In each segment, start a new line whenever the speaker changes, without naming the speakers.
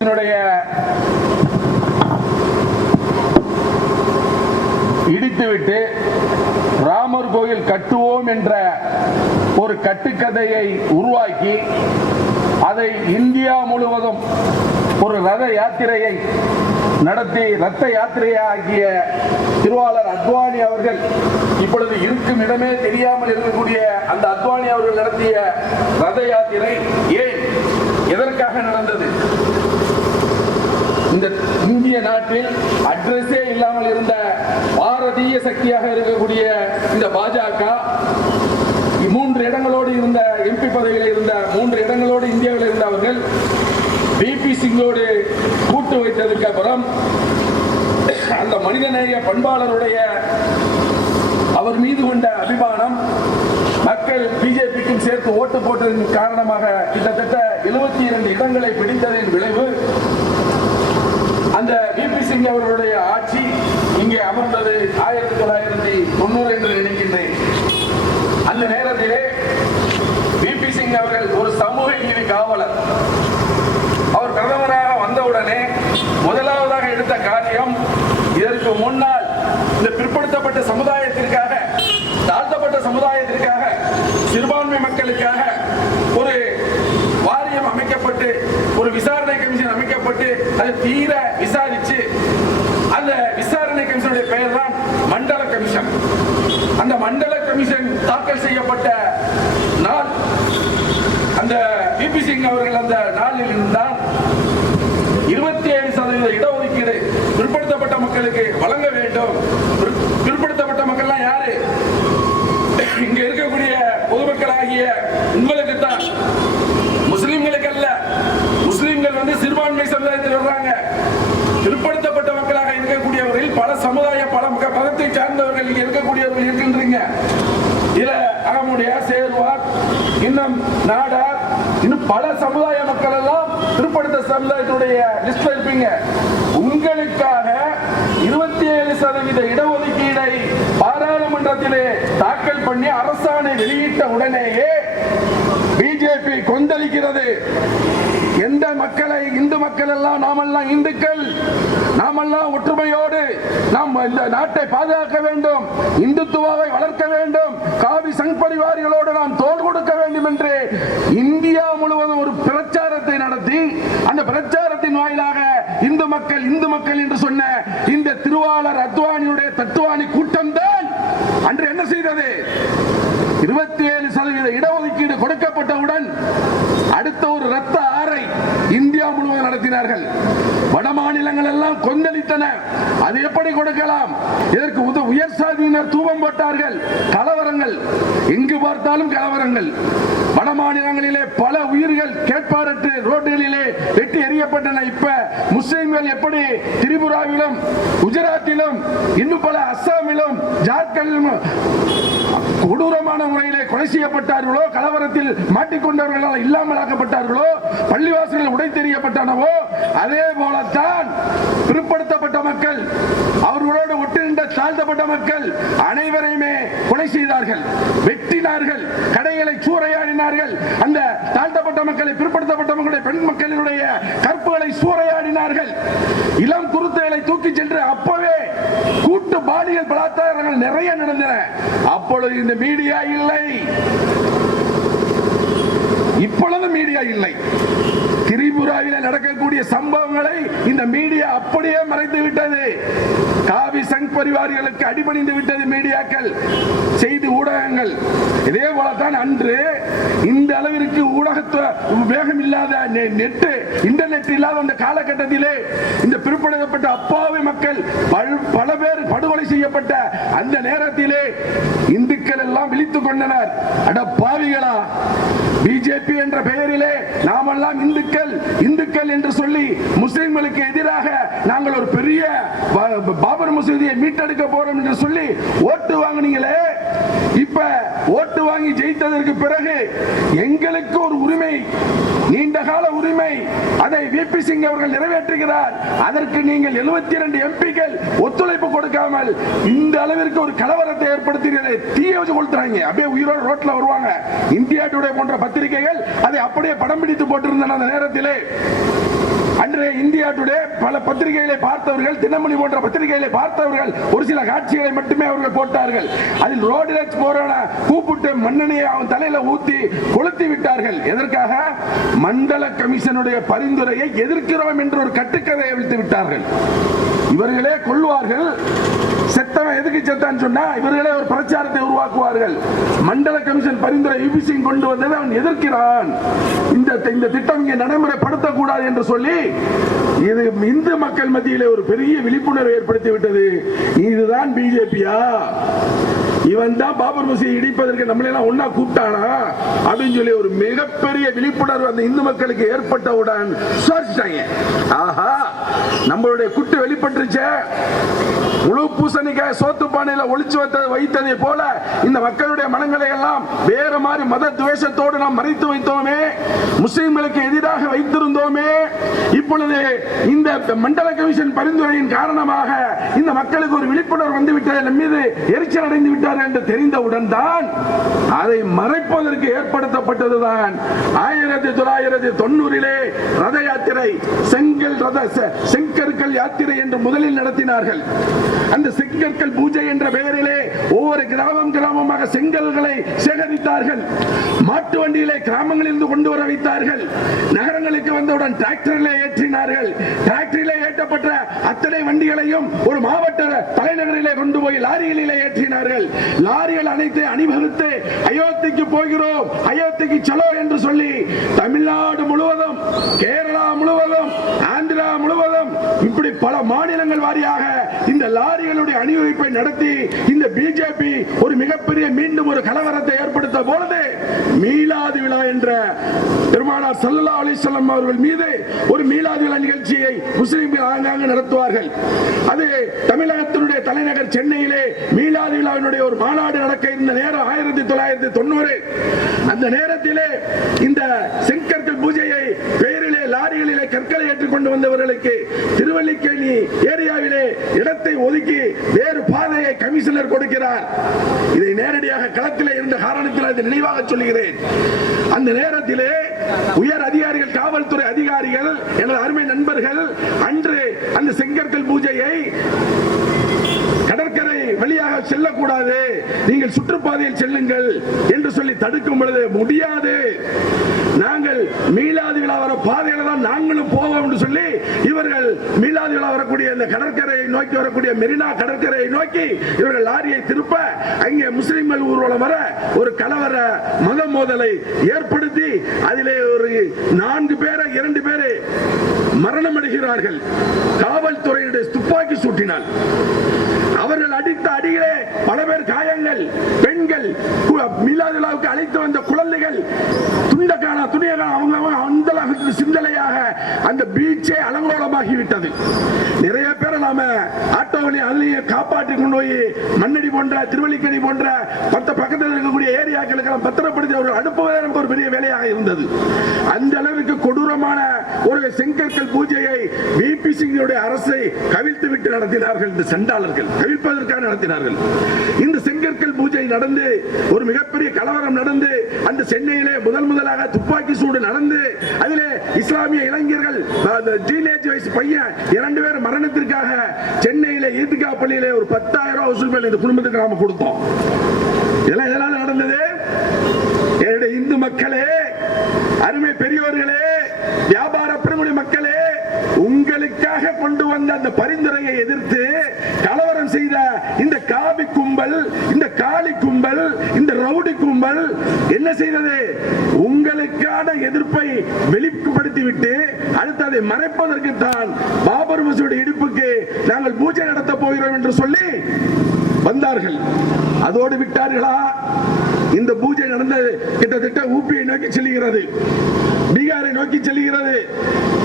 என்னுடைய இடித்துவிட்டு ராமர் கோயில் கட்டுவோம் என்ற ஒரு கட்டுக்கதையை உருவாக்கி அதை இந்தியா முழுவதும் ஒரு ரத யாத்திரையை நடத்தி ரத்த யாத்திரையாகிய திருவாளர் அத்வானி அவர்கள் இப்பொழுது இருக்கும் இடமே தெரியாமல் இருக்கக்கூடிய அந்த அத்வானி அவர்கள் நடத்திய ரத யாத்திரை ஏன்? எதற்காக நடந்தது இந்த இந்திய நாட்டில் அட்ரஸே இல்லாமல் இருந்த பாரதிய சக்தியாக இருக்கக்கூடிய இந்த பாஜக மூன்று இடங்களோடு இருந்த எம்பி பதவியில் இருந்த மூன்று இடங்களோடு இந்தியாவில் இருந்தவர்கள் பிபி சிங்கோடு கூட்டு வைத்ததுக்கு அப்புறம் அந்த மனிதநேய பண்பாளருடைய அவர் மீது கொண்ட அபிமானம் மக்கள் பிஜேபிக்கும் சேர்த்து ஓட்டு போட்டதன் காரணமாக கிட்டத்தட்ட எழுபத்தி இரண்டு இடங்களை பிடித்ததின் விளைவு அந்த பிபி சிங் அவர்களுடைய ஆட்சி இங்கே அமர்ந்தது ஆயிரத்தி தொள்ளாயிரத்தி தொண்ணூறு என்று நினைக்கின்றேன். அந்த நேரத்திலே விபி சிங் அவர்கள் ஒரு சமூக நீதி காவலர். அவர் பிரதமராக வந்தவுடனே முதலாவதாக எடுத்த காரியம் இதற்கு முன்னால் இந்த பிற்படுத்தப்பட்ட சமுதாயத்திற்காக தாழ்த்தப்பட்ட சமுதாயத்திற்காக சிறுபான்மை மக்களுக்காக ஒரு வாரியம் அமைக்கப்பட்டு ஒரு விசாரணை கமிஷன் அமைக்கப்பட்டு அது தீர விசாரிச்சு அந்த விசாரணை கமிஷனுடைய பெயர் தான் மண்டல கமிஷன் அந்த மண்டல கமிஷன் தாக்கல் செய்யப்பட்ட நாள் அந்த பிபி சிங் அவர்கள் அந்த நாளில் இருந்தால் இருபத்தி ஏழு சதவீத இடஒதுக்கீடு பிற்படுத்தப்பட்ட மக்களுக்கு வழங்க வேண்டும். பிற்படுத்தப்பட்ட மக்கள்லாம் யாரு? இங்க இருக்கக்கூடிய பொதுமக்கள் ஆகிய உங்களுக்கு தான் முஸ்லிம்களுக்கு அல்ல முஸ்லிம்கள் வந்து சிறுபான்மை சமுதாயத்தில் வர்றாங்க. பிற்படுத்தப்பட்ட மக்களாக இருக்கக்கூடியவர்கள் பல சமுதாய பல மக- மதத்தை சார்ந்தவர்கள் இங்க இருக்கக்கூடியவர்கள் இருக்கின்றீங்க. இதுல அகமுடைய சேர்வார் இன்னும் நாடார் இன்னும் பல சமுதாய மக்கள் எல்லாம் பிற்படுத்த சமுதாயத்துடைய லிஸ்ட்ல இருப்பீங்க. உங்களுக்காக இந்த இடஒதுக்கீடை பாராளுமன்றத்திலே தாக்கல் பண்ணி அரசாணை வெளியிட்ட உடனேயே பிஜேபி கொந்தளிக்கிறது. எந்த மக்களை இந்து மக்கள் எல்லாம் நாமெல்லாம் இந்துக்கள் நாமெல்லாம் ஒற்றுமையோடு நாம் இந்த நாட்டை பாதுகாக்க வேண்டும் இந்துத்துவாவை வளர்க்க வேண்டும் காவி சங் பரிவாரிகளோடு நாம் தோல் கொடுக்க வேண்டும் என்று இந்தியா முழுவதும் ஒரு பிரச்சாரத்தை நடத்தி அந்த பிரச்சாரத்தின் வாயிலாக இந்து மக்கள் இந்து மக்கள் என்று சொன்ன இந்த திருவாளர் அத்வானியுடைய தத்துவானி கூட்டம்தான் அன்று என்ன செய்தது? இருபத்தி ஏழு சதவீத இடஒதுக்கீடு கொடுக்கப்பட்டவுடன் அடுத்த ஒரு ரத்த முழுவதும் நடத்தினார்கள் வட மாநிலங்கள் எல்லாம் கொந்தளித்தன. அது எப்படி கொடுக்கலாம்? இதற்கு உத உயர் சாதியினர் தூபம் போட்டார்கள். கலவரங்கள். எங்கு பார்த்தாலும் கலவரங்கள். வட மாநிலங்களிலே பல உயிர்கள் கேட்பாரற்று. ரோடுகளிலே வெட்டி எறியப்பட்டன. இப்ப முஸ்லிம்கள் எப்படி திரிபுராவிலும் குஜராத்திலும் இன்னும் பல அஸ்ஸாமிலும் ஜார்க்கண்டிலும் கொடூரமான முறையிலே கொலை செய்யப்பட்டார்களோ கலவரத்தில் மாட்டிக்கொண்டவர்களால் இல்லாமல் ஆக்கப்பட்டார்களோ பள்ளிவாசல்கள் உடை தெரியப்பட்டனவோ அதே தான் பிற்படுத்தப்பட்ட மக்கள் அவர்களோடு ஒட்டிருந்த தாழ்த்தப்பட்ட மக்கள் அனைவரையுமே கொலை செய்தார்கள் வெட்டினார்கள் கடைகளை சூறையாடினார்கள். அந்த தாழ்த்தப்பட்ட மக்களை பிற்படுத்தப்பட்ட மக்களுடைய பெண் மக்களினுடைய கற்புகளை சூறையாடினார்கள். இளம் குருத்தைகளை தூக்கி சென்று அப்பவே கூட்டு பாலியல் பலாத்காரங்கள் நிறைய நடந்தன. அப்பொழுது இந்த மீடியா இல்லை. இப்பொழுது மீடியா இல்லை. திரிபுராவில் நடக்கக்கூடிய சம்பவங்களை இந்த மீடியா அப்படியே மறைத்து விட்டது. காவி சங் பரிவாரிகளுக்கு அடிபணிந்து விட்டது மீடியாக்கள். செய்தி ஊடகங்கள். இதே போலத்தான் அன்று இந்த அளவிற்கு ஊடகத்துவ வேகம் இல்லாத நெ- நெட்டு இன்டர்நெட் இல்லாத அந்த காலகட்டத்திலே இந்த பிற்படுத்தப்பட்ட அப்பாவி மக்கள் பல்- பல பேர் படுகொலை செய்யப்பட்ட அந்த நேரத்திலே இந்துக்கள் எல்லாம் விழித்துக் கொண்டனர். அட பாவிகளா. பிஜேபி என்ற பெயரிலே நாமெல்லாம் இந்துக்கள் இந்துக்கள் என்று சொல்லி முஸ்லிம்களுக்கு எதிராக நாங்கள் ஒரு பெரிய பாபர் மசூதியை மீட்டெடுக்க போறோம் என்று சொல்லி ஓட்டு வாங்குனீங்களே இப்ப ஓட்டு வாங்கி ஜெயித்ததற்கு பிறகு எங்களுக்கு ஒரு உரிமை நீண்ட கால உரிமை அதை விபி சிங் அவர்கள் நிறைவேற்றுகிறார். அதற்கு நீங்கள் 72 இரண்டு எம்பிக்கள் ஒத்துழைப்பு கொடுக்காமல் இந்த அளவிற்கு ஒரு கலவரத்தை ஏற்படுத்துகிறது தீய வச்சு கொடுத்துறாங்க அப்படியே உயிரோடு ரோட்ல வருவாங்க. இந்தியா டுடே போன்ற பத்திரிகைகள் அதை அப்படியே படம் பிடித்து போட்டிருந்தன அந்த நேரத்திலே. அன்றைய இந்தியா டுடே பல பத்திரிகைகளை பார்த்தவர்கள் தினமணி போன்ற பத்திரிகைகளை பார்த்தவர்கள் ஒரு சில காட்சிகளை மட்டுமே அவர்கள் போட்டார்கள். அதில் ரோடு போராட கூப்பிட்டு மண்ணெண்ணையை அவன் தலையில ஊத்தி கொளுத்தி விட்டார்கள். எதற்காக? மண்டல கமிஷனுடைய பரிந்துரையை எதிர்க்கிறோம் என்று ஒரு கட்டுக்கதையை விழுத்து விட்டார்கள். இவர்களே கொள்வார்கள் செத்தவன் எதுக்கு செத்தான்னு சொன்னா இவர்களே ஒரு பிரச்சாரத்தை உருவாக்குவார்கள். மண்டல கமிஷன் பரிந்துரை யூபிசி கொண்டு வந்ததை அவன் எதிர்க்கிறான். இந்த இந்த திட்டம் இங்கே நடைமுறைப்படுத்தக்கூடாது என்று சொல்லி இது இந்து மக்கள் மத்தியிலே ஒரு பெரிய விழிப்புணர்வு ஏற்படுத்தி விட்டது. இதுதான் பிஜேபியா? இவன் தான் பாபர் மசூதி இடிப்பதற்கு நம்மள எல்லாம் ஒன்னா கூப்பிட்டானா? அப்படின்னு சொல்லி ஒரு மிகப்பெரிய விழிப்புணர்வு அந்த இந்து மக்களுக்கு ஏற்பட்டவுடன் விசாரிச்சிட்டாங்க ஆஹா நம்மளுடைய குட்டு வெளிப்பட்டுருச்சே. முழு பூசணிக்காய் சோத்து பானையில ஒளிச்சு வைத்தது வைத்ததை போல இந்த மக்களுடைய மனங்களை எல்லாம் வேற மாதிரி மத துவேஷத்தோடு நாம் மறைத்து வைத்தோமே. முஸ்லிம்களுக்கு எதிராக வைத்திருந்தோமே. இப்பொழுது இந்த மண்டல கமிஷன் பரிந்துரையின் காரணமாக இந்த மக்களுக்கு ஒரு விழிப்புணர்வு வந்து விட்டது மீது எரிச்சல் அடைந்து விட்டார் என்று தெரிந்தவுடன் தான் அதை மறைப்பதற்கு ஏற்படுத்தப்பட்டதுதான். ஆயிரத்தி தொள்ளாயிரத்தி தொண்ணூறிலே ரத யாத்திரை செங்கல் ரத செங்கற்கள் யாத்திரை என்று முதலில் நடத்தினார்கள். அந்த செங்கற்கள் பூஜை என்ற பெயரிலே ஒவ்வொரு கிராமம் கிராமமாக செங்கல்களை சேகரித்தார்கள். மாட்டு வண்டியிலே கிராமங்களில் இருந்து கொண்டு வர வைத்தார்கள். நகரங்களுக்கு வந்தவுடன் டிராக்டரிலே ஏற்றினார்கள். டிராக்டரிலே ஏற்றப்பட்ட அத்தனை வண்டிகளையும் ஒரு மாவட்ட தலைநகரிலே கொண்டு போய் லாரிகளிலே ஏற்றினார்கள். லாரிகள் அனைத்து அணிவகுத்து அயோத்திக்கு போகிறோம் அயோத்திக்கு செலோ என்று சொல்லி தமிழ்நாடு முழுவதும் கேரளா முழுவதும் ஆந்திரா முழுவதும் இப்படி பல மாநிலங்கள் வாரியாக இந்த லாரி லாரிகளுடைய அணிவகுப்பை நடத்தி இந்த பிஜேபி ஒரு மிகப்பெரிய மீண்டும் ஒரு கலவரத்தை ஏற்படுத்த பொழுது மீலாது விழா என்ற பெருமானார் சல்லா அலிசல்லாம் அவர்கள் மீது ஒரு மீலாது விழா நிகழ்ச்சியை முஸ்லிம்கள் ஆங்காங்கு நடத்துவார்கள். அது தமிழகத்தினுடைய தலைநகர் சென்னையிலே மீலாது விழாவினுடைய ஒரு மாநாடு நடக்க இருந்த நேரம் ஆயிரத்தி தொள்ளாயிரத்தி தொண்ணூறு. அந்த நேரத்திலே இந்த செங்கற்கள் பூஜையை கற்களை ஏற்றுக்கொண்டு வந்தவர்களுக்கு திருவல்லிக்கேணி ஏரியாவிலே இடத்தை ஒதுக்கி வேறு பாதையை கமிஷனர் கொடுக்கிறார். இதை நேரடியாக களத்தில் இருந்த காரணத்தில் அதை நினைவாக சொல்லுகிறேன் அந்த நேரத்திலே உயர் அதிகாரிகள் காவல்துறை அதிகாரிகள் எனது அருமை நண்பர்கள் அன்று அந்த செங்கற்கள் பூஜையை கடற்கரை வழியாக செல்லக்கூடாது. நீங்கள் சுற்றுப்பாதையில் செல்லுங்கள் என்று சொல்லி தடுக்கும் பொழுது முடியாது. நாங்கள் மீளாதி விழா வர பாதையில தான் நாங்களும் போவோம் என்று சொல்லி இவர்கள் மீளாது விழா வரக்கூடிய இந்த கடற்கரையை நோக்கி வரக்கூடிய மெரினா கடற்கரையை நோக்கி இவர்கள் லாரியை திருப்ப அங்கே முஸ்லிம்கள் ஊர்வலம் வர ஒரு கலவர மத மோதலை ஏற்படுத்தி அதிலே ஒரு நான்கு பேரை இரண்டு பேரை மரணம் அடைகிறார்கள் காவல்துறையினுடைய துப்பாக்கி சூட்டினால். அவர்கள் அடித்த அடியிலே பல பேர் காயங்கள் பெண்கள் கு- அழைத்து வந்த குழந்தைகள் துண்டக்கான துணியக்கான அவங்க அந்த அளவுக்கு சிந்தனையாக அந்த பீச்சே அலங்கோலமாகி விட்டது நிறைய பேரை நாம ஆட்டோ வழி அதுலயே காப்பாற்றி கொண்டு போய் மண்ணடி போன்ற திருவள்ளிக்கடி போன்ற பத்த பக்கத்தில் இருக்கக்கூடிய ஏரியாக்களுக்கு எல்லாம் பத்திரப்படுத்தி அவர்கள் அனுப்புவதே நமக்கு ஒரு பெரிய வேலையாக இருந்தது. அந்த அளவிற்கு கொடூரமான ஒரு செங்கற்கள் பூஜையை பிபி சிங்கினுடைய அரசை கவிழ்த்து விட்டு நடத்தினார்கள் இந்த சண்டாளர்கள். கவிழ்ப்பதற்காக நடத்தினார்கள். இந்த செங்கற்கள் பூஜை நடந்து ஒரு மிகப்பெரிய கலவரம் நடந்து அந்த சென்னையிலே முதல் முதல் முதலாக துப்பாக்கி சூடு நடந்து அதிலே இஸ்லாமிய இளைஞர்கள் டீனேஜ் வயசு பையன் இரண்டு பேர் மரணத்திற்காக சென்னையில ஈத்துக்கா பள்ளியில ஒரு பத்தாயிரம் ரூபாய் வசூல் பண்ணி இந்த குடும்பத்துக்கு நாம கொடுத்தோம். இதெல்லாம் எதனால நடந்தது? என்னுடைய இந்து மக்களே அருமை பெரியோர்களே வியாபார பெருமுடி மக்களே உங்களுக்காக கொண்டு வந்த அந்த பரிந்துரையை எதிர்த்து கலவரம் செய்த இந்த காபி கும்பல் இந்த காளி கும்பல் இந்த ரவுடி கும்பல் என்ன செய்தது? உங்களுக்கான எதிர்ப்பை வெளிப்படுத்தி விட்டு அடுத்து அதை மறைப்பதற்கு தான் பாபர் மசூதி இடுப்புக்கு நாங்கள் பூஜை நடத்த போகிறோம் என்று சொல்லி வந்தார்கள். அதோடு விட்டார்களா? இந்த பூஜை நடந்தது. கிட்டத்தட்ட ஊபியை நோக்கி செல்கிறது பீகாரை நோக்கி செல்கிறது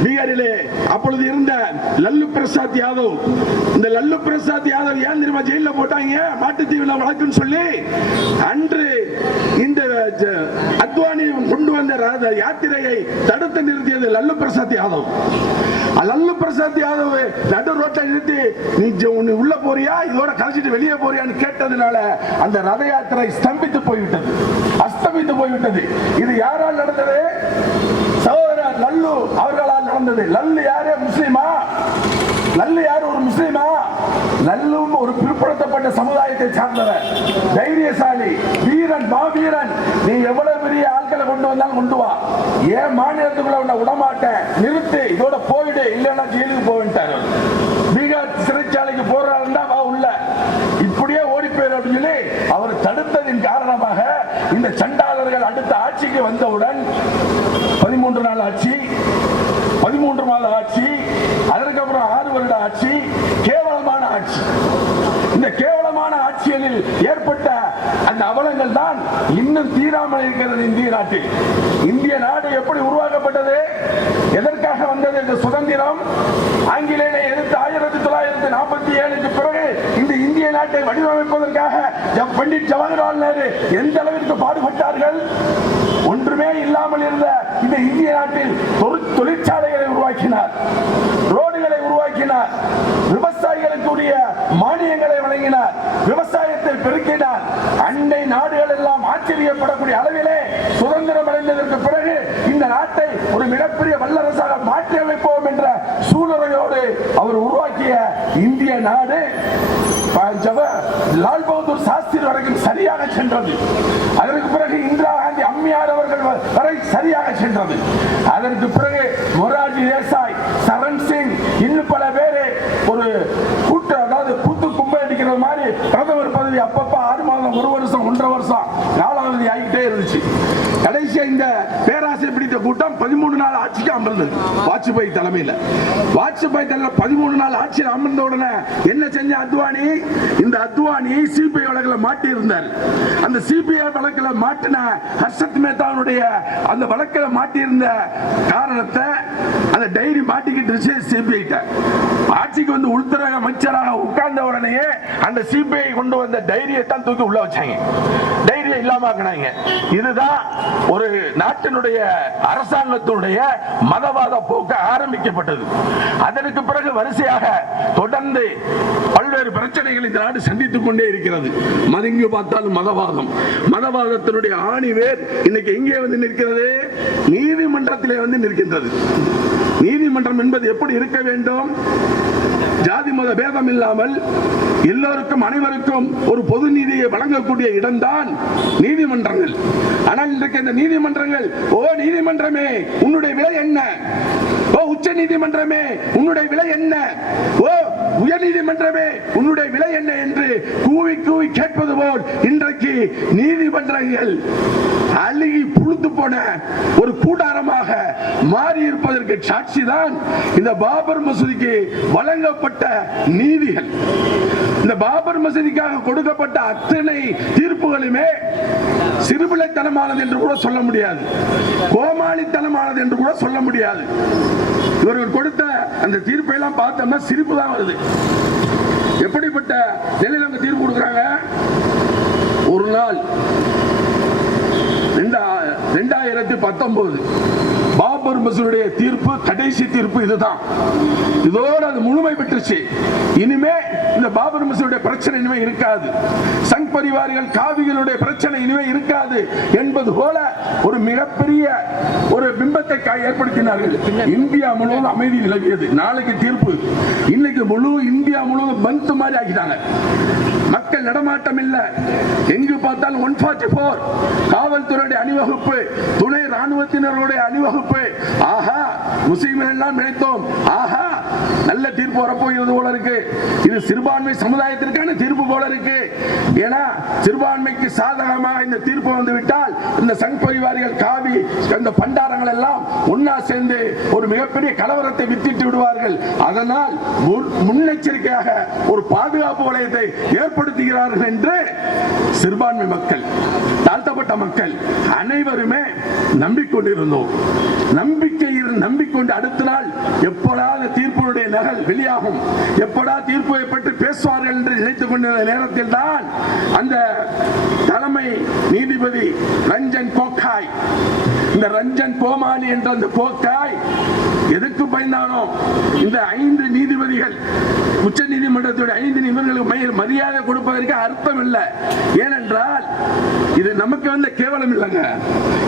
பீகாரிலே அப்பொழுது இருந்த லல்லு பிரசாத் யாதவ். இந்த லல்லு பிரசாத் யாதவ் ஏன் தெரியுமா ஜெயில போட்டாங்க? மாட்டுத்தீவுல வழக்குன்னு சொல்லி அன்று இந்த கொண்டு யாத்திரையை தடுத்து நிறுத்தியது லல்லு பிரசாத் யாதவ். லல்லு பிரசாத் யாதவ் நடு ரோட்டை நிறுத்தி நீ ஜ- உள்ள போறியா? இதோட கழிச்சிட்டு வெளியே போறியான்னு கேட்டதுனால அந்த ரத யாத்திரை ஸ்தம்பித்து போய்விட்டது. அஸ்தமித்து போய்விட்டது. இது யாரால் நடந்தது? சகோதரர் லல்லு அவர்களால் நடந்தது. லல்லு யாரு? முஸ்லீமா? லல்லு யாரு? ஒரு முஸ்லீமா? லல்லும் ஒரு பிற்படுத்தப்பட்ட சமுதாயத்தை சார்ந்தவர். தைரியசாலி வீரன் மாவீரன். நீ எவ்வளவு பெரிய ஆட்களை கொண்டு வந்தாலும் கொண்டு வா. ஏன் மாநிலத்துக்குள்ள உன்னை விடமாட்டேன் நிறுத்து. இதோட போயிடு. இல்லைன்னா ஜெயிலுக்கு போவேன்ட்டாரு பீகார் சிறைச்சாலைக்கு போறாருன்னா வா உள்ள. இப்படியே ஓடி போயிரு அப்படின்னு சொல்லி அவர் தடுத்ததின் காரணமாக இந்த சண்டாளர்கள் அடுத்த ஆட்சிக்கு வந்தவுடன் பதிமூன்று நாள் ஆட்சி பதிமூன்று மாத ஆட்சி அதற்கப்புறம் ஆறு வருட ஆட்சி கேவலமான ஆட்சி இந்த கேவலமான ஏற்பட்ட அந்த அவலங்கள் தான் இன்னும் தீராமல் இருக்கிறது இந்திய நாட்டில். இந்திய நாடு எப்படி உருவாக்கப்பட்டது? எதற்காக வந்தது இந்த சுதந்திரம்? ஆங்கிலேயனை எதிர்த்து ஆயிரத்தி தொள்ளாயிரத்தி நாற்பத்தி ஏழுக்கு பிறகு நாட்டை வடிவமைப்பதற்காக பண்டிட் ஜவஹர்லால் நேரு எந்த அளவிற்கு பாடுபட்டார்கள்? ஒன்றுமே இல்லாமல் இருந்த இந்த இந்திய நாட்டில் தொழிற்சாலைகளை உருவாக்கினார். ரோடுகளை உருவாக்கினார். விவசாயிகளுக்கு மானியங்களை வழங்கினார். விவசாயத்தை பெருக்கினார். அண்டை நாடுகள் எல்லாம் ஆச்சரியப்படக்கூடிய அளவிலே சுதந்திரம் அடைந்ததற்கு பிறகு இந்த நாட்டை ஒரு மிகப்பெரிய வல்லரசாக மாற்றி அமைப்போம் என்ற சூழ்நிலையோடு அவர் உருவாக்கிய இந்திய நாடு லால் பகதூர் சாஸ்திரி வரைக்கும் சரியாக சென்றது. அதற்கு பிறகு இந்திரா காந்தி அம்மையார் அவர்கள் வரை சரியாக சென்றது. அதற்கு பிறகு மொராஜி தேசாய் சரண் சிங் இன்னும் பல பேரே ஒரு கூட்ட அதாவது கூத்து கும்பை அடிக்கிற மாதிரி பிரதமர் பதவி அப்பப்ப ஆறு மாதம் ஒரு வருஷம் ஒன்றரை வருஷம் நாலாவது ஆகிட்டே இருந்துச்சு. பேசிய இந்த பேராசிரியர் பிடித்த கூட்டம் பதிமூணு நாள் ஆட்சிக்கு அமர்ந்தது. வாஜ்பாய் தலைமையில். வாஜ்பாய் தலைமையில் பதிமூணு நாள் ஆட்சியில் அமர்ந்த உடனே என்ன செஞ்ச அத்வானி? இந்த அத்வானி சிபிஐ வழக்கில் மாட்டி இருந்தார் அந்த சிபிஐ வழக்கில் மாட்டின ஹர்ஷத் மேத்தாவுடைய அந்த வழக்கில் மாட்டியிருந்த காரணத்தை அந்த டைரி மாட்டிக்கிட்டு சிபிஐ ஆட்சிக்கு வந்து உள்துறை அமைச்சராக உட்கார்ந்த உடனே அந்த சிபிஐ கொண்டு வந்த டைரியை தான் தூக்கி உள்ள வச்சாங்க. டைரியை இல்லாம ஆக்குனாங்க. இதுதான் ஒரு ஒரு நாட்டினுடைய அரசாங்கத்தினுடைய மதவாத போக்கு ஆரம்பிக்கப்பட்டது. அதற்கு பிறகு வரிசையாக தொடர்ந்து பல்வேறு பிரச்சனைகளை இந்த நாடு சந்தித்துக் கொண்டே இருக்கிறது. மதங்கு பார்த்தாலும் மதவாதம். மதவாதத்தினுடைய ஆணிவேர் இன்னைக்கு எங்கே வந்து நிற்கிறது? நீதிமன்றத்திலே வந்து நிற்கின்றது. நீதிமன்றம் என்பது எப்படி இருக்க வேண்டும்? ஜாதி மத பேதம் இல்லாமல் எல்லோருக்கும் அனைவருக்கும் ஒரு பொது நீதியை வழங்கக்கூடிய இடம்தான் நீதிமன்றங்கள். ஆனால் இன்றைக்கு இந்த நீதிமன்றங்கள் ஓ நீதிமன்றமே உன்னுடைய விலை என்ன? ஓ உச்ச நீதிமன்றமே உன்னுடைய விலை என்ன? ஓ உயர் நீதிமன்றமே உன்னுடைய விலை என்ன என்று கூவி கூவி கேட்பது போல் இன்றைக்கு நீதிமன்றங்கள் அழுகி புழுத்து போன ஒரு கூடாரமாக மாறி இருப்பதற்கு சாட்சி தான் இந்த பாபர் மசூதிக்கு வழங்கப்பட்ட நீதிகள். இந்த பாபர் மசூதிக்காக கொடுக்கப்பட்ட அத்தனை தீர்ப்புகளுமே சிறுபிள்ளைத்தனமானது என்று கூட சொல்ல முடியாது. கோமாளித்தனமானது என்று கூட சொல்ல முடியாது. இவர்கள் கொடுத்த அந்த தீர்ப்பை எல்லாம் பார்த்தோம்னா சிரிப்பு தான் வருது. எப்படிப்பட்ட நிலையில் அவங்க தீர்ப்பு கொடுக்குறாங்க? ஒரு நாள் ரெண்டா- ரெண்டாயிரத்தி பத்தொன்பது பாபர் மசூருடைய தீர்ப்பு கடைசி தீர்ப்பு இதுதான். இதோடு அது முழுமை பெற்றுச்சு. இனிமே இந்த பாபர் மசூருடைய பிரச்சனை இனிமே இருக்காது. சங் பரிவாரிகள் காவிகளுடைய பிரச்சனை இனிமே இருக்காது என்பது போல ஒரு மிகப்பெரிய ஒரு பிம்பத்தை ஏற்படுத்தினார்கள். இந்தியா முழுவதும் அமைதி நிலவியது. நாளைக்கு தீர்ப்பு. இன்னைக்கு முழு இந்தியா முழுவதும் பந்த் மாதிரி ஆக்கிட்டாங்க மக்கள் நடமாட்டம் இல்லை எங்கு பார்த்தாலும் ஒன் ஃபார்ட்டி போர் காவல்துறையுடைய அணிவகுப்பு துணை ராணுவத்தினருடைய அணிவகுப்பு. ஆக முஸ்லிம்கள் எல்லாம் நினைத்தோம் ஆஹா நல்ல தீர்ப்பு வரப்போகிறது போல இருக்கு இது சிறுபான்மை சமுதாயத்திற்கான தீர்ப்பு போல இருக்கு ஏன்னா சிறுபான்மைக்கு சாதகமாக இந்த தீர்ப்பு வந்து விட்டால் இந்த சங் பரிவாரிகள் காவி இந்த பண்டாரங்கள் எல்லாம் ஒன்னா சேர்ந்து ஒரு மிகப்பெரிய கலவரத்தை வித்திட்டு விடுவார்கள். அதனால் முன்- முன்னெச்சரிக்கையாக ஒரு பாதுகாப்பு வளையத்தை ஏற்படுத்துகிறார்கள் என்று சிறுபான்மை மக்கள் தாழ்த்தப்பட்ட மக்கள் அனைவருமே நம்பிக்கொண்டிருந்தோம். நம்பிக்கை நம்பிக்கொண்டு அடுத்த நாள் எப்படா தீர்ப்பினுடைய நகல் வெளியாகும் எப்படா தீர்ப்பை பற்றி பேசுவார்கள் என்று நினைத்துக் கொண்டிருந்த நேரத்தில் தான் அந்த தலைமை நீதிபதி ரஞ்சன் கோக்காய் இந்த ரஞ்சன் கோமாளி என்ற அந்த கோக்காய் எதற்கு பயந்தானோ? இந்த ஐந்து நீதிபதிகள் உச்ச நீதிமன்றத்துடைய ஐந்து நிபுணர்களுக்கு மரியாதை கொடுப்பதற்கு அர்த்தம் இல்லை. ஏனென்றால் இது நமக்கு வந்து கேவலம் இல்லைங்க.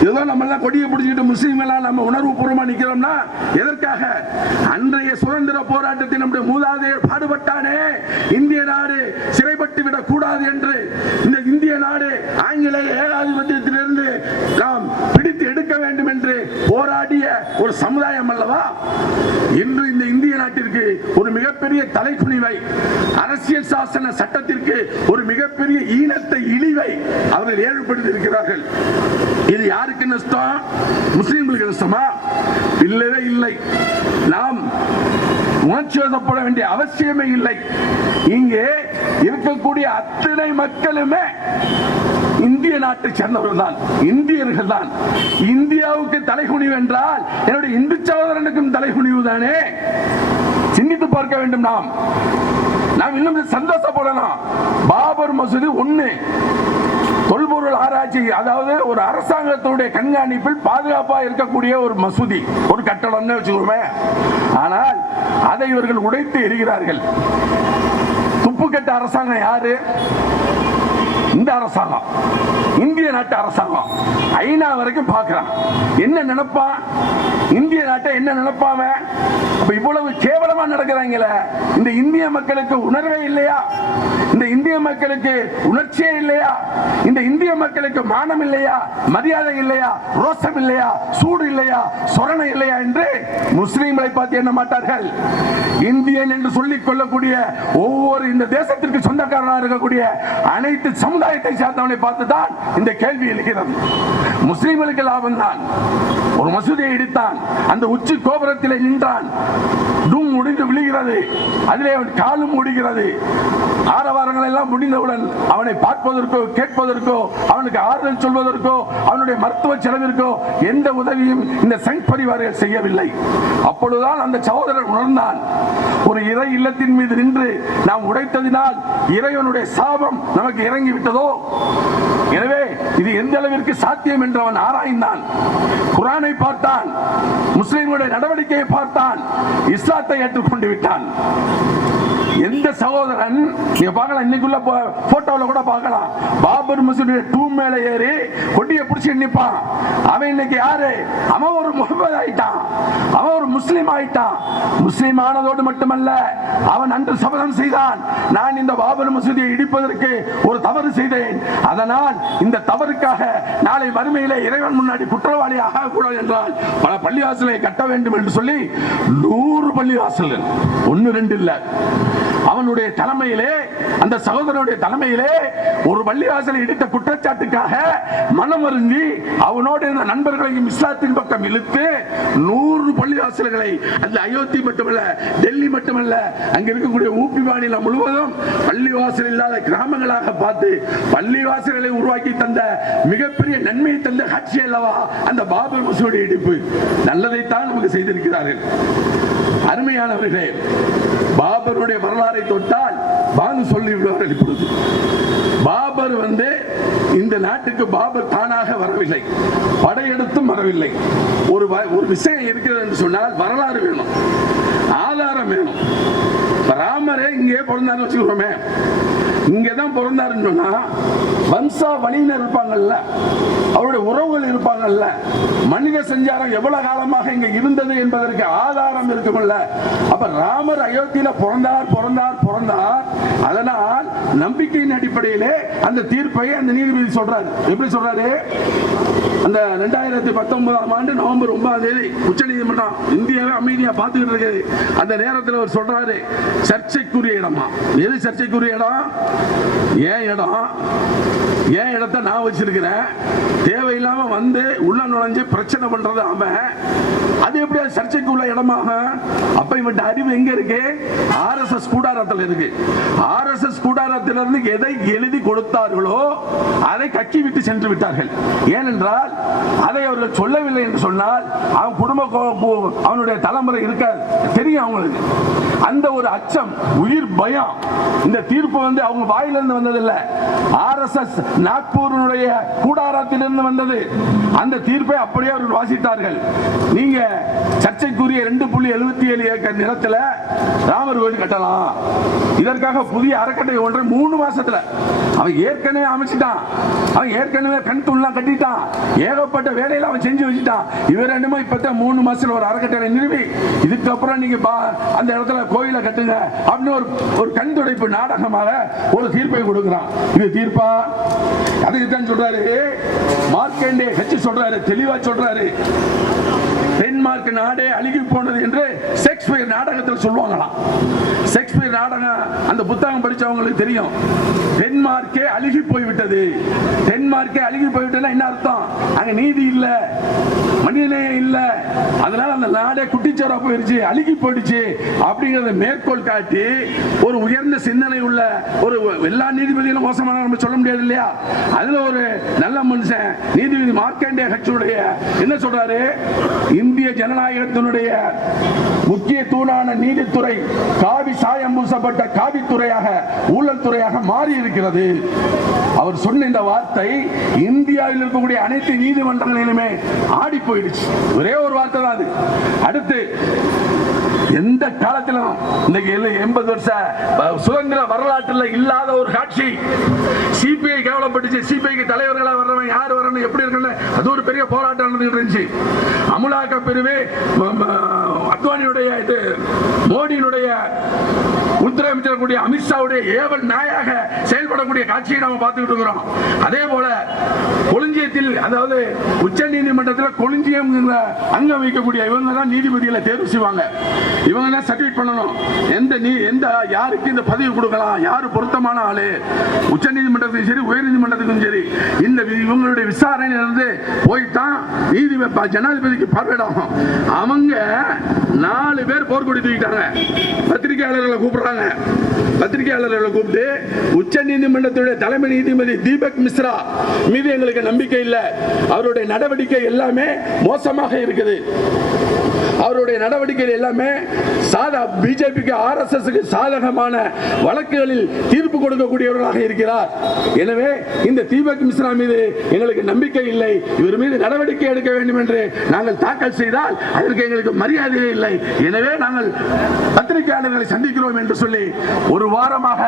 ஏதோ நம்ம எல்லாம் கொடியை பிடிச்சிட்டு முஸ்லீம்களா நம்ம உணர்வு பூர்வமா நிக்கிறோம்னா எதற்காக? அன்றைய சுதந்திர போராட்டத்தில் நம்முடைய மூதாதையர் பாடுபட்டானே? இந்திய நாடு சிறைப்பட்டு விடக் கூடாது என்று. இந்த இந்திய நாடு ஆங்கிலேய ஏகாதிபத்தியத்திலிருந்து நாம் வேண்டும் என்று போராடிய ஒரு சமுதாயம் அல்லவா? இன்று இந்த இந்திய நாட்டிற்கு ஒரு மிகப்பெரிய தலைக்குனிவை அரசியல் சாசன சட்டத்திற்கு ஒரு மிகப்பெரிய ஈனத்தை இழிவை அவர்கள் ஏற்படுத்தி இருக்கிறார்கள் இது யாருக்கு நஷ்டம்? முஸ்லிம்களுக்கு நஷ்டமா? இல்லவே இல்லை. நாம் உணர்ச்சி வேண்டிய அவசியமே இல்லை. இங்கே இருக்கக்கூடிய அத்தனை மக்களுமே இந்திய நாட்டை சேர்ந்தவர்கள் தான் இந்தியர்கள் தான் இந்தியாவுக்கு தலைகுனிவு என்றால் என்னுடைய இந்து சகோதரனுக்கும் தலைகுனிவு தானே சிந்தித்து பார்க்க வேண்டும் நாம். நாம் இன்னும் சந்தோஷப்படலாம் பாபர் மசூதி ஒண்ணு. தொல்பொருள் ஆராய்ச்சி அதாவது ஒரு அரசாங்கத்துடைய கண்காணிப்பில் பாதுகாப்பா இருக்கக்கூடிய ஒரு மசூதி. ஒரு கட்டடம்னு வச்சுக்கோமே. ஆனால் அதை இவர்கள் உடைத்து எரிகிறார்கள் துப்புக்கட்ட அரசாங்கம் யாரு? இந்த அரசாங்கம் இந்திய நாட்டு அரசாங்கம் ஐநா வரைக்கும் பார்க்கிறான். என்ன நினைப்பான் இந்திய நாட்டை என்ன நினைப்பாம அப்ப இவ்வளவு கேவலமா நடக்கிறாங்களே. இந்த இந்திய மக்களுக்கு உணர்வே இல்லையா? இந்த இந்திய மக்களுக்கு உணர்ச்சியே இல்லையா? இந்த இந்திய மக்களுக்கு மானம் இல்லையா? மரியாதை இல்லையா? ரோசம் இல்லையா? சூடு இல்லையா? சொரணை இல்லையா என்று முஸ்லீம்களை பார்த்து என்ன மாட்டார்கள். இந்தியன் என்று சொல்லிக் கொள்ளக்கூடிய ஒவ்வொரு இந்த தேசத்திற்கு சொந்தக்காரனாக இருக்கக்கூடிய அனைத்து சமுதாய சமுதாயத்தை சார்ந்தவனை பார்த்து தான் இந்த கேள்வி எழுகிறது. முஸ்லீம்களுக்கு லாபம் தான். ஒரு மசூதியை இடித்தான். அந்த உச்சி கோபுரத்தில் நின்றான். தூம் முடிந்து விழுகிறது. அதிலே அவன் காலும் முடிகிறது. ஆரவாரங்கள் எல்லாம் முடிந்தவுடன் அவனை பார்ப்பதற்கோ கேட்பதற்கோ அவனுக்கு ஆறுதல் சொல்வதற்கோ அவனுடைய மருத்துவ செலவிற்கோ எந்த உதவியும் இந்த சங் பரிவார்கள் செய்யவில்லை. அப்பொழுதுதான் அந்த சகோதரர் உணர்ந்தான். ஒரு இறை இல்லத்தின் மீது நின்று நாம் உடைத்ததினால் இறைவனுடைய சாபம் நமக்கு இறங்கி விட்டதோ எனவே இது எந்த அளவிற்கு சாத்தியம் என்று அவன் ஆராய்ந்தான். குரானை பார்த்தான். முஸ்லிம்களுடைய நடவடிக்கையை பார்த்தான். இஸ்லாத்தை ஏற்றுக்கொண்டு விட்டான். எந்த சகோதரன்? நீங்க பார்க்கலாம் இன்னைக்குள்ள போட்டோல கூட பார்க்கலாம். பாபர் மசூதி டூ மேல ஏறி கொடியை பிடிச்சி நிப்பான். அவன் இன்னைக்கு யாரு? அவன் ஒரு முகமது ஆயிட்டான். அவன் ஒரு முஸ்லீம் ஆயிட்டான். முஸ்லீம் ஆனதோடு மட்டுமல்ல அவன் அன்று சபதம் செய்தான். நான் இந்த பாபர் மசூதியை இடிப்பதற்கு ஒரு தவறு செய்தேன். அதனால் இந்த தவறுக்காக நாளை வறுமையிலே இறைவன் முன்னாடி குற்றவாளி ஆகக்கூடாது என்றால் பல பள்ளிவாசலை கட்ட வேண்டும் என்று சொல்லி நூறு பள்ளிவாசல்கள். ஒன்னு ரெண்டு இல்லை. அவனுடைய தலைமையிலே அந்த சகோதரனுடைய தலைமையிலே ஒரு பள்ளிவாசலை இடித்த குற்றச்சாட்டுக்காக மனம் வருந்தி அவனோடு இருந்த நண்பர்களையும் இஸ்லாத்தின் பக்கம் இழுத்து நூறு பள்ளிவாசல்களை அந்த அயோத்தி மட்டுமல்ல டெல்லி மட்டுமல்ல அங்க இருக்கக்கூடிய ஊபி மாநிலம் முழுவதும் பள்ளிவாசல் இல்லாத கிராமங்களாக பார்த்து பள்ளிவாசல்களை உருவாக்கி தந்த மிகப்பெரிய நன்மையை தந்த கட்சி அல்லவா அந்த பாபர் மசூதி இடிப்பு. நல்லதைத்தான் நமக்கு செய்திருக்கிறார்கள். அருமையானவர்களே பாபருடைய வரலாறை தொட்டால் வாங்க சொல்லி விடுவார்கள் இப்பொழுது. பாபர் வந்து இந்த நாட்டுக்கு பாபர் தானாக வரவில்லை. படையெடுத்தும் வரவில்லை. ஒரு வ- ஒரு விஷயம் இருக்கிறது என்று சொன்னால் வரலாறு வேணும். ஆதாரம் வேணும். ராமரே இங்கே பிறந்தாருன்னு வச்சுக்கிறோமே இங்கே தான் பிறந்தாருன்னு சொன்னால் வம்சா வழியினர் இருப்பாங்கல்ல அவருடைய உறவுகள் இருப்பாங்கல்ல மனித சஞ்சாரம் எவ்வளவு காலமாக இங்க இருந்தது என்பதற்கு ஆதாரம் இருக்கும்ல. அப்ப ராமர் அயோத்தியில பிறந்தார் பிறந்தார் பிறந்தார். அதனால் நம்பிக்கையின் அடிப்படையிலே அந்த தீர்ப்பை அந்த நீதிபதி சொல்றாரு. எப்படி சொல்றாரு? அந்த ரெண்டாயிரத்தி பத்தொன்பதாம் ஆண்டு நவம்பர் ஒன்பதாம் தேதி உச்ச நீதிமன்றம் இந்தியாவை அமைதியா பார்த்துக்கிட்டு இருக்குது. அந்த நேரத்தில் அவர் சொல்றாரு சர்ச்சைக்குரிய இடமா? எது சர்ச்சைக்குரிய இடம்? ஏன் இடம்? ஏன் இடத்த நான் வச்சிருக்கிறேன்? தேவையில்லாம வந்து உள்ள நுழைஞ்சு பிரச்சனை பண்றது அவன். அது எப்படி சர்ச்சைக்கு உள்ள இடமாக அப்ப இவன் அறிவு எங்க இருக்கு? ஆர்எஸ்எஸ் கூடாரத்தில் இருக்கு. ஆர்எஸ்எஸ் கூடாரத்திலிருந்து எதை எழுதி கொடுத்தார்களோ அதை கட்சி விட்டு சென்று விட்டார்கள். ஏனென்றால் அதை அவர்கள் சொல்லவில்லை என்று சொன்னால் அவன் குடும்ப அவனுடைய தலைமுறை இருக்காது தெரியும் அவங்களுக்கு. அந்த ஒரு அச்சம் உயிர் பயம் இந்த தீர்ப்பு வந்து அவங்க வாயிலிருந்து வந்ததில்ல. ஆர்எஸ்எஸ் நாக்பூருடைய கூடாரத்திலிருந்து வந்தது. அந்த தீர்ப்பை அப்படியே அவர்கள் வாசித்தார்கள். நீங்க சர்ச்சைக்குரிய ரெண்டு புள்ளி எழுபத்தி ஏழு ஏக்கர் நிலத்துல ராமர் கோயில் கட்டலாம். இதற்காக புதிய அறக்கட்டளை ஒன்றை மூணு மாசத்துல. அவன் ஏற்கனவே அமைச்சிட்டான். அவன் ஏற்கனவே கண் துள்ளாம் கட்டிட்டான். ஏகப்பட்ட வேலையில அவன் செஞ்சு வச்சுட்டான். இவர் என்னமோ இப்பதான் மூணு மாசத்துல ஒரு அறக்கட்டளை நிறுவி. இதுக்கப்புறம் நீங்க அந்த இடத்துல கோயிலை கட்டுங்க அப்படின்னு ஒரு ஒரு கண் துடைப்பு நாடகமாக ஒரு தீர்ப்பை கொடுக்கிறான். இது தீர்ப்பா? அதுக்கு தான் சொல்றாரு மார்க்கண்டே ஹெச் சொல்றாரு தெளிவா சொல்றாரு. டென்மார்க் நாடே அழுகி போனது என்று ஷேக்ஸ்பியர் நாடகத்தில் சொல்லுவாங்களாம். ஷேக்ஸ்பியர் நாடகம் அந்த புத்தகம் படித்தவங்களுக்கு தெரியும். டென்மார்க்கே அழுகி போய்விட்டது. டென்மார்க்கே அழுகி போய்விட்டதுன்னா என்ன அர்த்தம்? அங்கே நீதி இல்லை மனிதநேயம் இல்லை. அதனால அந்த நாடே குட்டிச்சோரா போயிருச்சு அழுகி போயிடுச்சு அப்படிங்கிறத மேற்கோள் காட்டி ஒரு உயர்ந்த சிந்தனை உள்ள ஒரு எல்லா நீதிபதிகளும் மோசமான நம்ம சொல்ல முடியாது இல்லையா? அதுல ஒரு நல்ல மனுஷன் நீதிபதி மார்க்கண்டே கட்சியுடைய என்ன சொல்றாரு? இந்திய ஜனநாயகத்தினுடைய முக்கிய தூணான நீதித்துறை காவி சாயம் பூசப்பட்ட காவித்துறையாக ஊழல் துறையாக மாறி இருக்கிறது அவர் சொன்ன இந்த வார்த்தை இந்தியாவில் இருக்கக்கூடிய அனைத்து நீதிமன்றங்களிலுமே ஆடி போயிடுச்சு ஒரே ஒரு வார்த்தை தான் அது. அடுத்து எந்த காலத்திலும் இன்னைக்கு எண்பது வருஷ சுதந்திர வரலாற்றுல இல்லாத ஒரு காட்சி. சிபிஐ கேவலப்பட்டுச்சு சிபிஐக்கு தலைவர்களா வர்றவன் யார் வரணும் எப்படி இருக்கணும் அது ஒரு பெரிய போராட்டம் நடந்துட்டு இருந்துச்சு. அமுலாக்க பிரிவு அத்வானியுடைய இது மோடியினுடைய உள்துறை அமைச்சர் கூடிய அமித்ஷாவுடைய ஏவல் நாயாக செயல்படக்கூடிய காட்சியை நாம பார்த்துக்கிட்டு இருக்கிறோம். அதே போல கொளிஞ்சியத்தில் அதாவது உச்ச நீதிமன்றத்தில் கொளிஞ்சியம் அங்கம் வைக்கக்கூடிய இவங்க தான் நீதிபதிகளை தேர்வு செய்வாங்க. இவங்க தான் சர்டிஃபிகேட் பண்ணணும். எந்த நீ எந்த யாருக்கு இந்த பதவி கொடுக்கலாம் யாரு பொருத்தமான ஆளு? உச்ச நீதிமன்றத்துக்கும் சரி உயர் நீதிமன்றத்துக்கும் சரி. இந்த வி- இவங்களுடைய விசாரணை இருந்து போய்தான் நீதி ஜனாதிபதிக்கு பார்வையிடாகும். அவங்க நாலு பேர் போர்க்கொடி தூக்கிட்டாங்க. பத்திரிகையாளர்களை கூப்பிடுறாங்க. பத்திரிகையாளர்களை கூப்பிட்டு உச்ச நீதிமன்றத்துடைய தலைமை நீதிபதி தீபக் மிஸ்ரா மீது எங்களுக்கு நம்பிக்கை இல்லை. அவருடைய நடவடிக்கை எல்லாமே மோசமாக இருக்குது. அவருடைய நடவடிக்கைகள் எல்லாமே சாதா பிஜேபிக்கு ஆர்எஸ்எஸ்க்கு சாதகமான வழக்குகளில் தீர்ப்பு கொடுக்கக்கூடியவர்களாக இருக்கிறார். எனவே இந்த தீபக் மிஸ்ரா மீது எங்களுக்கு நம்பிக்கை இல்லை. இவர் மீது நடவடிக்கை எடுக்க வேண்டும் என்று நாங்கள் தாக்கல் செய்தால் அதற்கு எங்களுக்கு மரியாதையே இல்லை. எனவே நாங்கள் பத்திரிகையாளர்களை சந்திக்கிறோம் என்று சொல்லி ஒரு வாரமாக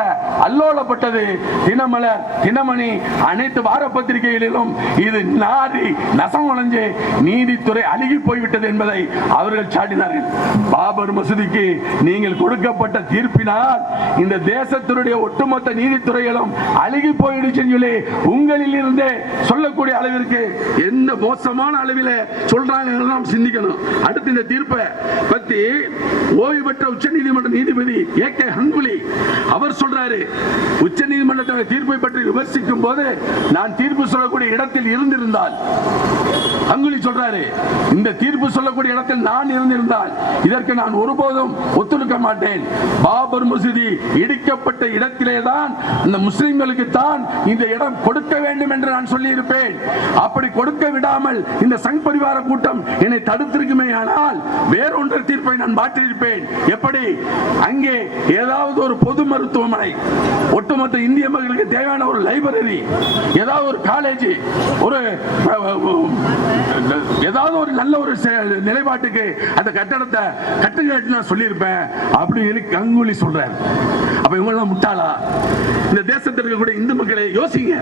அல்லோலப்பட்டது. தினமலர் தினமணி அனைத்து வார பத்திரிகைகளிலும் இது நாடி நசம் உழைஞ்சு நீதித்துறை அழுகி போய்விட்டது என்பதை அவர்கள் அவர்கள் சாட்டினார்கள் பாபர் மசூதிக்கு நீங்கள் கொடுக்கப்பட்ட தீர்ப்பினால் இந்த தேசத்தினுடைய ஒட்டுமொத்த நீதித்துறைகளும் அழுகி போயிடுச்சுன்னு சொல்லி உங்களில் இருந்தே சொல்லக்கூடிய அளவிற்கு எந்த மோசமான அளவில் சொல்றாங்க நாம் சிந்திக்கணும். அடுத்து இந்த தீர்ப்பை பத்தி ஓய்வு பெற்ற உச்ச நீதிமன்ற நீதிபதி ஏ கே ஹங்குலி அவர் சொல்றாரு. உச்ச நீதிமன்றத்தினுடைய தீர்ப்பை பற்றி விமர்சிக்கும் போது நான் தீர்ப்பு சொல்லக்கூடிய இடத்தில் இருந்திருந்தால் அங்குலி சொல்றாரு இந்த தீர்ப்பு சொல்லக்கூடிய இடத்தில் நான் நான் இருந்திருந்தால் இதற்கு நான் ஒருபோதும் ஒத்துழைக்க மாட்டேன். பாபர் மசூதி இடிக்கப்பட்ட இடத்திலே தான் அந்த முஸ்லிம்களுக்கு தான் இந்த இடம் கொடுக்க வேண்டும் என்று நான் சொல்லி இருப்பேன் அப்படி கொடுக்க விடாமல் இந்த சங் பரிவார கூட்டம் என்னை தடுத்திருக்குமே ஆனால் வேறொன்று தீர்ப்பை நான் மாற்றியிருப்பேன். எப்படி? அங்கே ஏதாவது ஒரு பொது மருத்துவமனை ஒட்டுமொத்த இந்திய மக்களுக்கு தேவையான ஒரு லைப்ரரி ஏதாவது ஒரு காலேஜ் ஒரு ஏதாவது ஒரு நல்ல ஒரு நிலைப்பாட்டுக்கு அந்த கட்டடத்தை கட்டுங்க நான் சொல்லியிருப்பேன். அப்படின்னு சொல்லி கங்குலி சொல்றாரு. அப்ப இவங்க முட்டாளா? இந்த தேசத்தில் இருக்கக்கூடிய இந்து மக்களை யோசிங்க.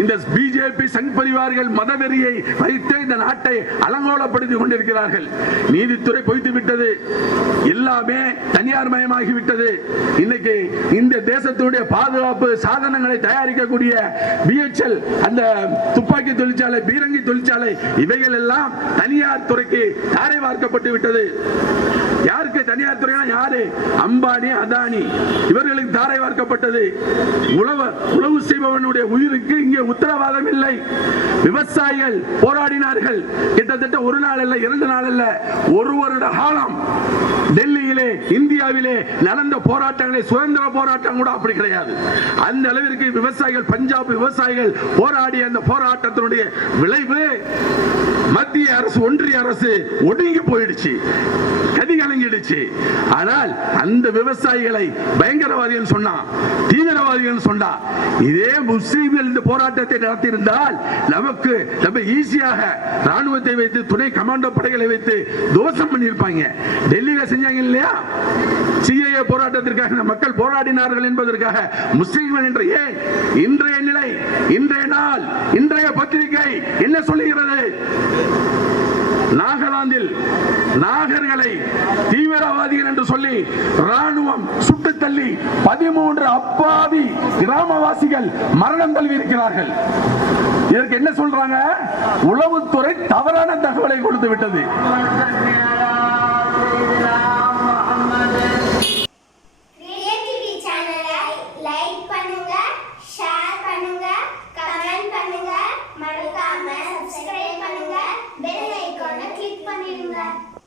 இந்த பிஜேபி சங் பரிவார்கள் மதவெறியை வைத்து இந்த நாட்டை அலங்கோலப்படுத்தி கொண்டிருக்கிறார்கள். நீதித்துறை பொய்த்து விட்டது எல்லாமே தனியார் மயமாகி விட்டது இன்னைக்கு இந்த தேசத்துடைய பாதுகாப்பு சாதனங்களை தயாரிக்கக்கூடிய பிஹெச்எல் அந்த துப்பாக்கி தொழிற்சாலை பீரங்கி தொழிற்சாலை இவைகள் எல்லாம் தனியார் துறைக்கு தாரை வார்க்கப்பட்டு விட்டது யாருக்கு தனியார் துறைனா யாரு? அம்பானி அதானி. இவர்களுக்கு தாரை வார்க்கப்பட்டது. உழவு உழவு செய்பவனுடைய உயிருக்கு இங்கே உத்தரவாதம் இல்லை. விவசாயிகள் போராடினார்கள். கிட்டத்தட்ட ஒரு நாள் அல்ல இரண்டு நாள் அல்ல ஒரு வருட காலம் டெல்லியிலே இந்தியாவிலே நடந்த போராட்டங்களை சுதந்திர போராட்டம் கூட அப்படி கிடையாது. அந்த அளவிற்கு விவசாயிகள் பஞ்சாப் விவசாயிகள் போராடிய அந்த போராட்டத்தினுடைய விளைவு மத்திய அரசு ஒன்றிய அரசு ஒடுங்கி போயிடுச்சு. கதிகளை விளங்கிடுச்சு ஆனால் அந்த விவசாயிகளை பயங்கரவாதிகள் சொன்னா தீவிரவாதிகள் சொன்னா இதே முஸ்லீம்கள் இந்த போராட்டத்தை நடத்தியிருந்தால் நமக்கு நம்ம ஈஸியாக ராணுவத்தை வைத்து துணை கமாண்டோ படைகளை வைத்து தோஷம் பண்ணியிருப்பாங்க. டெல்லியில செஞ்சாங்க இல்லையா? சிஐஏ போராட்டத்திற்காக மக்கள் போராடினார்கள் என்பதற்காக முஸ்லீம்கள் என்ற ஏன்? இன்றைய நிலை இன்றைய நாள் இன்றைய பத்திரிகை என்ன சொல்லுகிறது? நாகாலாந்தில் நாகர்களை தீவிரவாதிகள் என்று சொல்லி ராணுவம் சுட்டு தள்ளி பதிமூன்று அப்பாவி கிராமவாசிகள் மரணம் தழுவி இருக்கிறார்கள் இதற்கு என்ன சொல்றாங்க? உளவுத்துறை தவறான தகவலை கொடுத்து விட்டது.